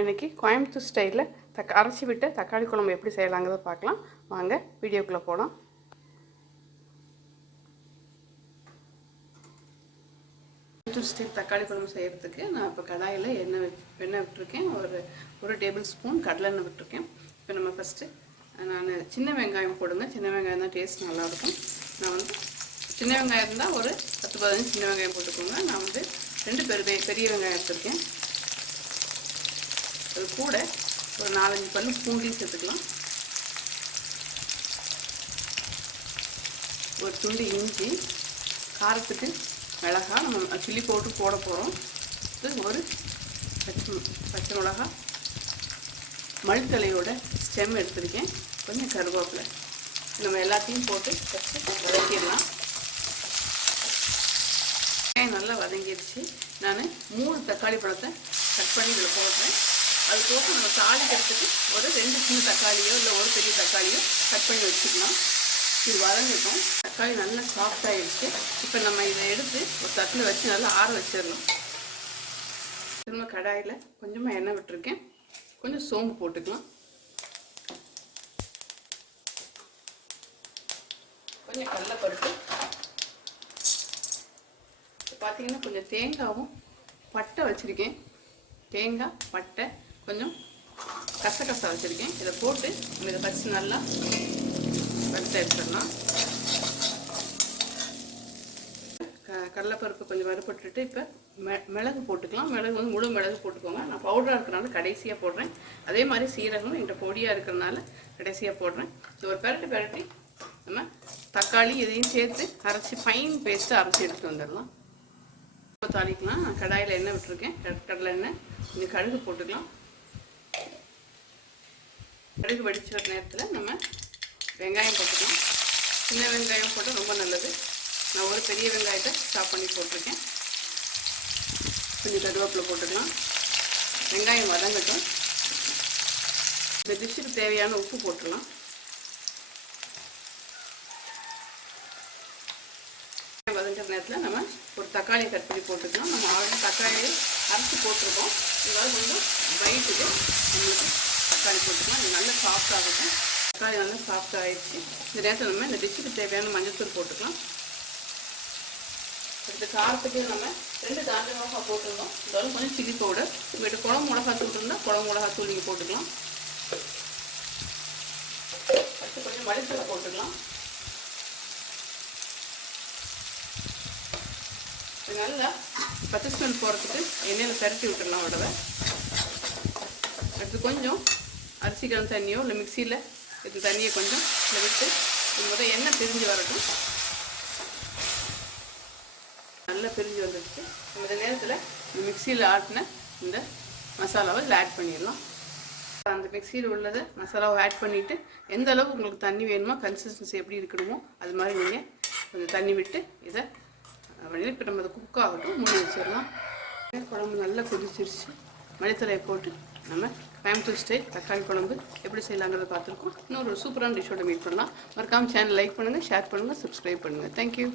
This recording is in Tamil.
இன்னைக்கு கோயம்புத்தூர் ஸ்டைலில் தக்க அரைச்சி விட்டு தக்காளி குழம்பு எப்படி செய்யலாங்கிறத பார்க்கலாம். வாங்க வீடியோக்குள்ளே போகலாம் கோயம்புத்தூர் ஸ்டைல் தக்காளி குழம்பு செய்கிறதுக்கு நான் இப்போ கடாயில் எண்ணெய் எண்ணெய் விட்டுருக்கேன். ஒரு ஒரு டேபிள் ஸ்பூன் கடலெண்ணெய் விட்டுருக்கேன். இப்போ நம்ம ஃபஸ்ட்டு நான் சின்ன வெங்காயம் போடுங்க. சின்ன வெங்காயம் தான் டேஸ்ட் நல்லாயிருக்கும். நான் வந்து சின்ன வெங்காயம் இருந்தால் ஒரு பத்து பதினஞ்சு சின்ன வெங்காயம் போட்டுக்கோங்க. நான் வந்து ரெண்டு பெரு பெரிய வெங்காயம் எடுத்திருக்கேன். அது கூட ஒரு நாலஞ்சு பல்லு பூண்டையும் சேர்த்துக்கலாம். ஒரு துண்டு இஞ்சி காரத்துக்கு மிளகா நம்ம சில்லி போட்டு போட போகிறோம் இது ஒரு பச்சை பச்சை மிளகா. மல்தலையோட ஸ்டெம் எடுத்திருக்கேன். கொஞ்சம் கருவேப்பிலை. நம்ம எல்லாத்தையும் போட்டு ஃபஸ்ட்டு வதக்கிடலாம். நல்லா வதங்கிடுச்சு. நான் மூணு தக்காளி பழத்தை கட் பண்ணி இதில் போடுறேன். அது போக நம்ம தாளிக்கிறதுக்கு ஒரு ரெண்டு சின்ன தக்காளியோ இல்லை ஒரு பெரிய தக்காளியோ கட் பண்ணி வச்சுக்கலாம். இது வதங்கிட்டோம். தக்காளி நல்லா சாஃப்ட் ஆயிடுச்சு. இப்போ நம்ம இதை எடுத்து ஒரு தட்டில் வச்சு நல்லா ஆற வச்சிடலாம். திரும்ப கடாயில் கொஞ்சமாக எண்ணெய் விட்டுருக்கேன். கொஞ்சம் சோம்பு போட்டுக்கலாம். கொஞ்சம் கடலைப்பருப்பு. பார்த்தீங்கன்னா கொஞ்சம் தேங்காவும் பட்டை வச்சுருக்கேன். தேங்காய் பட்டை கொஞ்சம் கசகசா வச்சுருக்கேன். இதை போட்டு நம்ம இதை ஃபஸ்ட்டு நல்லா வறுத்து எடுத்துடலாம். க கடலைப்பருப்பு கொஞ்சம் வறுபட்டுட்டு இப்போ மெ மிளகு போட்டுக்கலாம். மிளகு வந்து முழு மிளகு போட்டுக்கோங்க. நான் பவுடராக இருக்கிறனால கடைசியாக போடுறேன். அதே மாதிரி சீரகம் என்கிட்ட பொடியாக இருக்கிறனால கடைசியாக போடுறேன். இது ஒரு பெரட்டு பெரட்டி நம்ம தக்காளி இதையும் சேர்த்து அரைச்சி ஃபைன் பேஸ்ட்டு அரைச்சி எடுத்து வந்துடலாம். இப்போ தாளிக்கலாம். நான் கடாயில் எண்ணெய் விட்டுருக்கேன். கட- கடலை எண்ணெய். கொஞ்சம் கடுகு போட்டுக்கலாம். கடுகு வடித்து வர நேரத்தில் நம்ம வெங்காயம் போட்டுக்கலாம். சின்ன வெங்காயம் போட்டால் ரொம்ப நல்லது. நான் ஒரு பெரிய வெங்காயத்தை ஸ்டாப் பண்ணி போட்டிருக்கேன். கொஞ்சம் கருவேப்பிலை போட்டுக்கலாம். வெங்காயம் வதங்கட்டும். இந்த டிஷ்ஷுக்கு தேவையான உப்பு போட்டுடலாம் வதங்குற நேரத்தில் நம்ம ஒரு தக்காளியை கட் பண்ணி போட்டுக்கலாம். நம்ம ஆல்ரெடி தக்காளியை அரைச்சி போட்டிருக்கோம். இதாவது கொஞ்சம் வயிற்றுக்கு நம்மளுக்கு தக்காளி போட்டுக்கலாம். இது நல்லா சாஃப்ட் ஆகட்டும். தக்காளி நல்லா சாஃப்ட் ஆகிடுச்சு இந்த நேரத்தில் நம்ம இந்த டிஷ்ஷுக்கு தேவையான மஞ்சத்தூள் போட்டுக்கலாம். அடுத்து காரத்துக்கு நம்ம ரெண்டு காஞ்ச மிளகா போட்டிருந்தோம். இதோட கொஞ்சம் சில்லி பவுடர் உங்கள்கிட்ட மிளகா மிளகாத்தூள் இருந்தால் குழம்பு மிளகாத்தூள் நீங்கள் போட்டுக்கலாம். அடுத்து கொஞ்சம் மல்லித்தூள் போட்டுக்கலாம். நல்லா பத்து ஸ்மெல் போகிறதுக்கு எண்ணெயில் பரட்டி விட்டுடலாம் விடவை அடுத்து கொஞ்சம் அரிசி கலந்த தண்ணியோ இல்லை மிக்சியில் இது தண்ணியை கொஞ்சம் இதை விட்டு இது முதல் எண்ணெய் பிரிஞ்சு வரட்டும். நல்லா பிரிஞ்சு வந்துடுச்சு. இந்த நேரத்தில் இந்த மிக்சியில் ஆட்டின இந்த மசாலாவை இதில் ஆட் பண்ணிடலாம். அந்த மிக்சியில் உள்ளதை மசாலாவை ஆட் பண்ணிவிட்டு எந்த அளவுக்கு உங்களுக்கு தண்ணி வேணுமோ கன்சிஸ்டன்சி எப்படி இருக்கணுமோ அது மாதிரி நீங்கள் கொஞ்சம் தண்ணி விட்டு இதை வழியில் இப்போ நம்ம அதை குக் ஆகட்டும் மூடி வச்சிடலாம். குழம்பு நல்லா கொதிச்சிருச்சு. மளித்தலையை போட்டு நம்ம பேம்பிள் ஸ்டைல் தக்காளி குழம்பு எப்படி செய்யலாங்கிறத பார்த்துருக்கோம். இன்னொரு சூப்பரான டிஷ்ஷோட மீட் பண்ணலாம். மறக்காமல் சேனல் லைக் பண்ணுங்கள் ஷேர் பண்ணுங்கள் சப்ஸ்கிரைப் பண்ணுங்கள் தேங்க்யூ